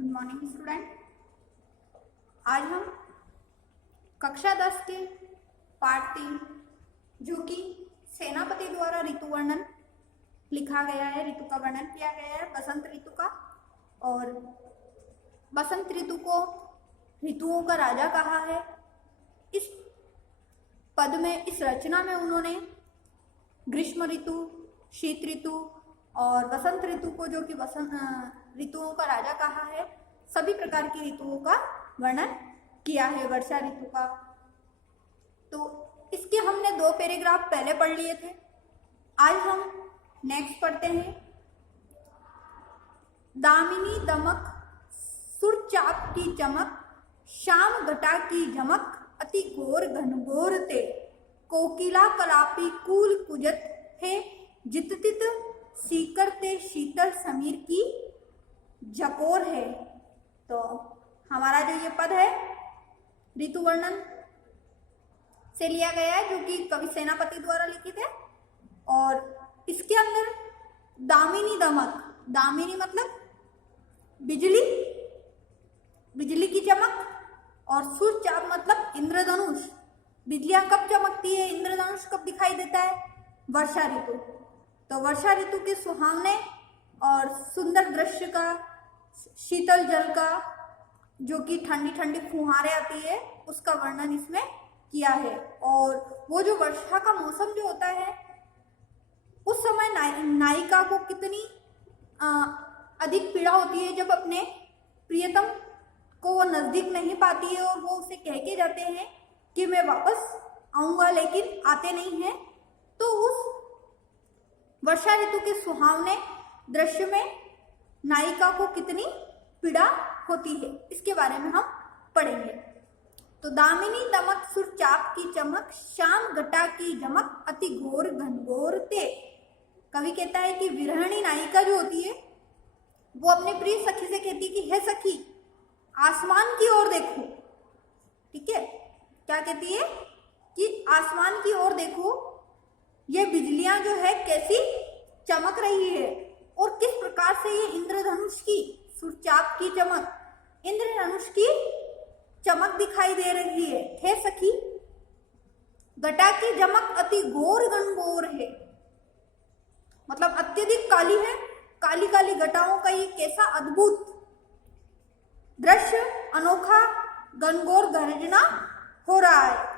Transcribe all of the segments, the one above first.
Good morning student. आज हम कक्षा 10 के पार्ट 3 जो कि सेनापति द्वारा ऋतु वर्णन लिखा गया है, ऋतु का वर्णन किया गया है बसंत ऋतु का। और बसंत ऋतु को ऋतुओं का राजा कहा है। इस पद में, इस रचना में उन्होंने ग्रीष्म ऋतु, शीत ऋतु और बसंत ऋतु को, जो कि बसंत ऋतुओं का राजा कहा है, सभी प्रकार की ऋतुओं का वर्णन किया है। वर्षा ऋतु का तो इसके हमने 2 पैराग्राफ पहले पढ़ लिए थे। आज हम नेक्स्ट पढ़ते हैं। दामिनी दमक सुरचाप की चमक, शाम घटा की झमक, अति घोर घनघोर ते, कोकिला कलापी कूल कुजत है, जिततित सीकर ते शीतल समीर की झकोर है। तो हमारा जो ये पद है ऋतु वर्णन से लिया गया है, जो कि कवि सेनापति द्वारा लिखित है। और इसके अंदर दामिनी दमक, दामिनी मतलब बिजली, बिजली की चमक, और सुरचाप मतलब इंद्रधनुष। बिजलियां कब चमकती है, इंद्रधनुष कब दिखाई देता है? वर्षा ऋतु। तो वर्षा ऋतु के सुहावने और सुंदर दृश्य का, शीतल जल का, जो कि ठंडी ठंडी फुहारें आती है, उसका वर्णन इसमें किया है। और वो जो वर्षा का मौसम जो होता है, उस समय नायिका को कितनी अधिक पीड़ा होती है जब अपने प्रियतम को वो नजदीक नहीं पाती है, और वो उसे कह के जाते हैं कि मैं वापस आऊंगा, लेकिन आते नहीं हैं। तो उस वर्षा ऋतु के सुहावने दृश्य में नायिका को कितनी पीड़ा होती है, इसके बारे में हम पढ़ेंगे। तो दामिनी दमक सुरचाप की चमक, शाम घटा की झमक, अति घोर घनघोर ते। कवि कहता है कि विरहणी नायिका जो होती है वो अपने प्रिय सखी से कहती है कि हे सखी, आसमान की ओर देखो। ठीक है, क्या कहती है कि आसमान की ओर देखो, ये बिजलियां जो है कैसी चमक रही है, और किस प्रकार से ये इंद्रधनुष की, सुरचाप की चमक, इंद्रधनुष की चमक दिखाई दे रही है। हे सखी, घटा की चमक अति घोर घनघोर है, मतलब अत्यधिक काली है, काली काली घटाओं का ये कैसा अद्भुत दृश्य, अनोखा घनघोर गर्जना हो रहा है।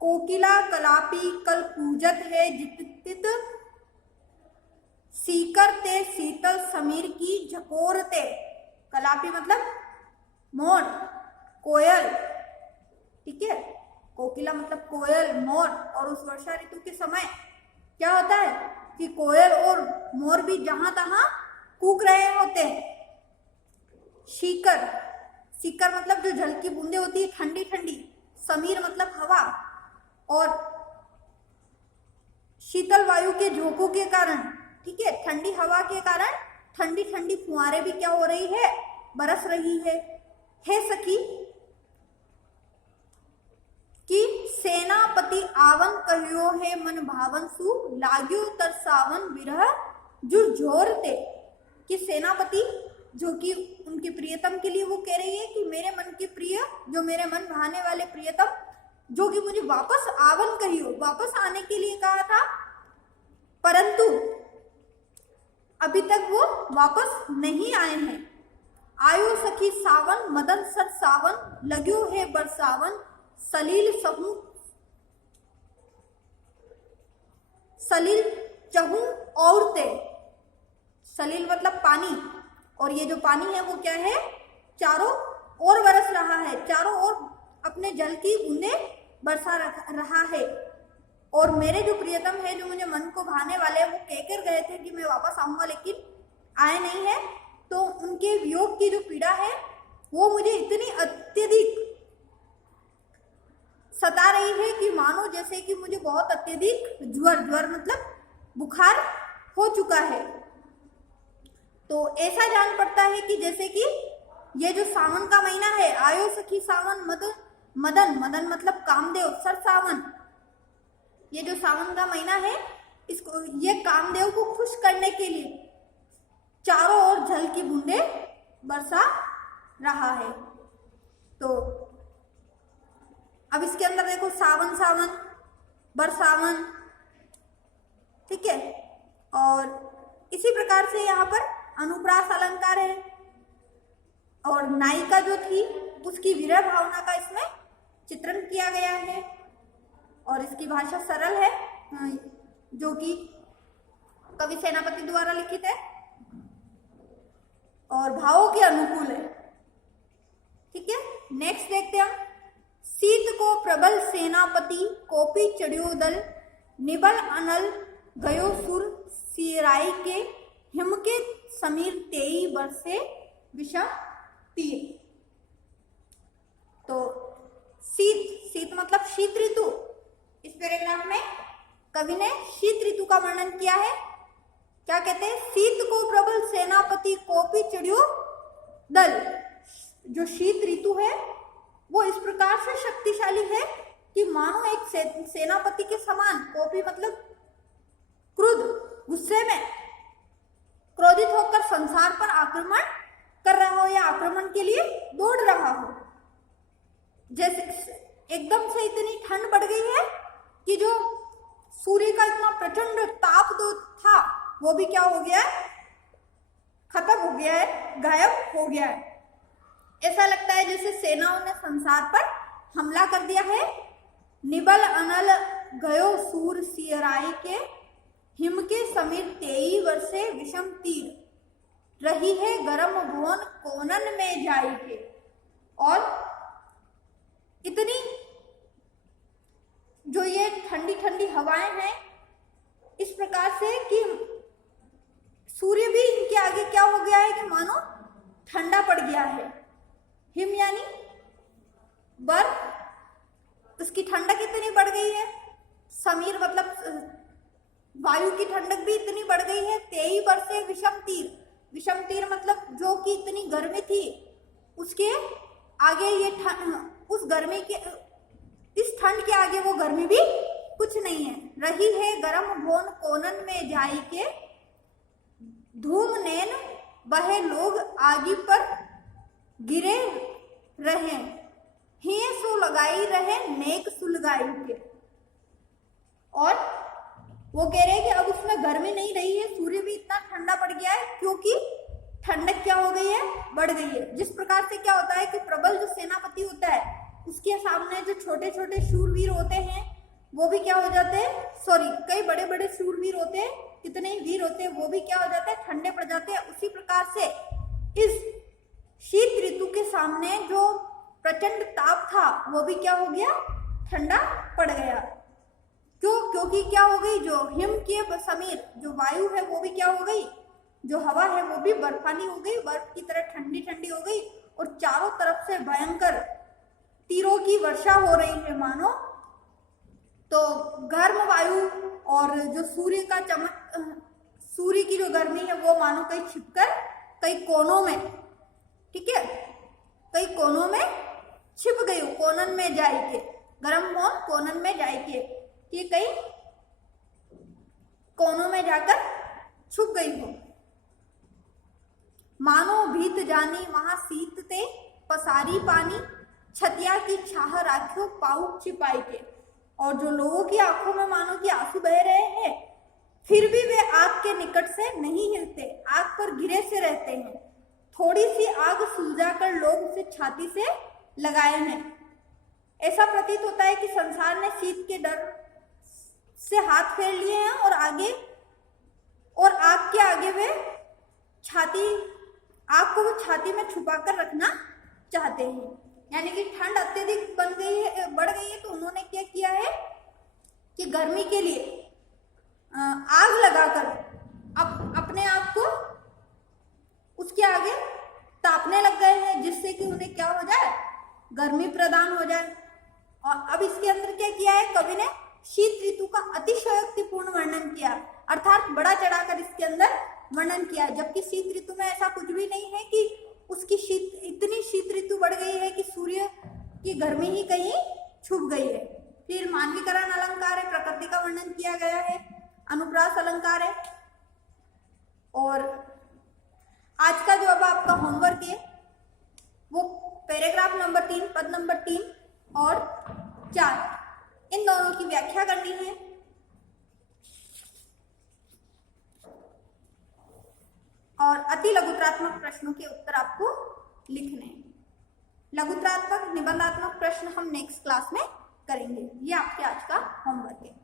कोकिला कलापी कल कूजत है, जिततित सीकर ते शीतल समीर की झकोर ते। कलापी मतलब मोर, कोयल। ठीक है, कोकिला मतलब कोयल, मोर। और उस वर्षा ऋतु के समय क्या होता है कि कोयल और मोर भी जहां तहां कूक रहे होते हैं। शीकर, सीकर मतलब जो जल की बूंदे होती है ठंडी ठंडी, समीर मतलब हवा, और शीतल वायु के झोंकों के कारण, ठीक है, ठंडी हवा के कारण ठंडी ठंडी फुहारें भी क्या हो रही है, बरस रही है। हे सखी, कि सेनापति आवन कहियो है, मन भावन सु लाग्यो तरसावन विरह झुरझोरते। कि सेनापति जो कि उनके प्रियतम के लिए वो कह रही है कि मेरे मन के प्रिय, जो मेरे मन भाने वाले प्रियतम, जो कि मुझे वापस आवन कहियो, वापस आने के लिए कहा था, परंतु अभी तक वो वापस नहीं आए हैं। आयो सखी सावन मदन सर सावन, लग्यो है बरसावन, सलील सहू सलील चहू औरते। सलील मतलब पानी, और ये जो पानी है वो क्या है, चारों ओर बरस रहा है, चारों ओर अपने जल की बूंदे बरसा रहा है। और मेरे जो प्रियतम है, जो मुझे मन को भाने वाले, वो कहकर गए थे कि मैं वापस आऊंगा, लेकिन आए नहीं है। तो उनके वियोग की जो पीड़ा है वो मुझे इतनी अत्यधिक सता रही है कि मानो जैसे कि मुझे बहुत अत्यधिक ज्वर मतलब बुखार हो चुका है। तो ऐसा जान पड़ता है कि जैसे कि ये जो सावन का महीना है, आयो सखी सावन मदन, मदन मतलब कामदेव, सर सावन, ये जो सावन का महीना है, इसको ये कामदेव को खुश करने के लिए चारों ओर जल की बूंदे बरसा रहा है। तो अब इसके अंदर देखो सावन सावन, बरसावन, ठीक है। और इसी प्रकार से यहाँ पर अनुप्रास अलंकार है। और नायिका जो थी उसकी विरह भावना का इसमें चित्रण किया गया है। और इसकी भाषा सरल है, जो कि कवि सेनापति द्वारा लिखित है और भावों के अनुकूल है, ठीक है। नेक्स्ट देखते हैं हम। सीत को प्रबल सेनापति कोपी चढ़ियो दल, निबल अनल गयो सुर सिराई के, हिम के समीर तेई बरसे विषम तीर। तो शीत मतलब शीत ऋतु। इस पैराग्राफ में कवि ने शीत ऋतु का वर्णन किया है। क्या कहते हैं? शीत को प्रबल सेनापति कोपी चढ़ियो दल। जो शीत ऋतु है वो इस प्रकार से शक्तिशाली है कि मानो एक सेनापति के समान, कोपी मतलब क्रुद्ध, गुस्से में क्रोधित होकर संसार पर आक्रमण कर रहा हो या आक्रमण के लिए दौड़ रहा हो। जैसे एकदम से इतनी ठंड बढ़ गई है कि जो सूर्य का इतना प्रचंड ताप तो था वो भी क्या हो गया है? खत्म हो गया है, गायब हो गया है। ऐसा लगता है जैसे सेनाओं ने संसार पर हमला कर दिया है। निबल अनल गयो सूर सियराई के, हिम के समीर तेई वर्षे विषम तीर, रही है गरम भुवन कोनन में जाई के। और इतनी जो ये ठंडी ठंडी हवाएं हैं इस प्रकार से कि सूर्य भी इनके आगे क्या हो गया है कि मानो ठंडा पड़ गया है। हिम यानी बर्फ, उसकी ठंडक इतनी बढ़ गई है। समीर मतलब वायु की ठंडक भी इतनी बढ़ गई है। तेई वर्षे विषम तीर, विषम तीर मतलब जो कि इतनी गर्मी थी उसके आगे ये उस गर्मी के, इस ठंड के आगे वो गर्मी भी कुछ नहीं है। रही है गरम भोन कोनन में जाई के, धूम नैन बहे लोग आगी पर गिरे रहे, हिये सो लगाई रहे नेक सुलगाई के। और वो कह रहे हैं कि अब उसमें गर्मी नहीं रही है, सूर्य भी इतना ठंडा पड़ गया है क्योंकि ठंडक क्या हो गई है? बढ़ गई है। जिस प्रकार से क्या होता है कि प्रबल जो सेनापति होता है उसके सामने जो छोटे छोटे शूरवीर होते हैं वो भी क्या हो जाते हैं, सॉरी कई बड़े बड़े शूरवीर होते हैं, कितने ही वीर होते हैं वो भी क्या हो जाते हैं? ठंडे पड़ जाते हैं। उसी प्रकार से इस शीत ऋतु के सामने जो प्रचंड ताप था वो भी क्या हो गया? ठंडा पड़ गया। क्यों? क्योंकि क्या हो गई? जो हिम के समीर जो वायु है वो भी क्या हो गई? जो हवा है वो भी बर्फानी हो गई, बर्फ की तरह ठंडी ठंडी हो गई और चारों तरफ से भयंकर तीरों की वर्षा हो रही है मानो। तो गर्म वायु और जो सूर्य का चमक, सूर्य की जो गर्मी है वो मानो कहीं छिपकर कई कोनों में, ठीक है, कई कोनों में छिप गई हो। कोनन में जाई के, गर्म मोन कोनन में जाई के, ये कई कोनों में जाकर छुप गई हो। मानो भीत जानी वहां शीत ते, पसारी पानी छतिया की छाह राखियो पाऊ छिपाई के। और जो लोगों की आंखों में मानो कि आंसू बह रहे हैं फिर भी वे आग के निकट से नहीं हिलते, आग पर घिरे से रहते हैं। थोड़ी सी आग सुलझाकर लोग उसे छाती से लगाए हैं। ऐसा प्रतीत होता है कि संसार ने शीत के डर से हाथ फेर लिए हैं और आग के आगे वे आग को वो छाती में छुपाकर रखना चाहते हैं। यानी कि ठंड अत्यधिक बढ़ गई है तो उन्होंने क्या किया है कि गर्मी के लिए आग लगाकर अपने आप को उसके आगे तापने लग गए हैं, जिससे कि उन्हें क्या हो जाए? गर्मी प्रदान हो जाए। और अब इसके अंदर क्या किया है कवि ने? शीत ऋतु का अतिशयोक्तिपूर्ण वर्णन किया, अर्थात बड़ा चढ़ाकर इसके अंदर वर्णन किया। जबकि शीत ऋतु में ऐसा कुछ भी नहीं है कि उसकी इतनी शीत ऋतु बढ़ गई है कि सूर्य की गर्मी ही कहीं छुप गई है। फिर मानवीकरण अलंकार है, प्रकृति का वर्णन किया गया है, अनुप्रास अलंकार है। और आज का जो अब आपका होमवर्क है वो पैराग्राफ नंबर 3, पद नंबर 3 और 4, इन दोनों की व्याख्या करनी है। और अति लघुत्रात्मक प्रश्नों के उत्तर आपको लिखने हैं। लघुत्रात्मक निबंधात्मक प्रश्न हम नेक्स्ट क्लास में करेंगे। ये आपके आज का होमवर्क है।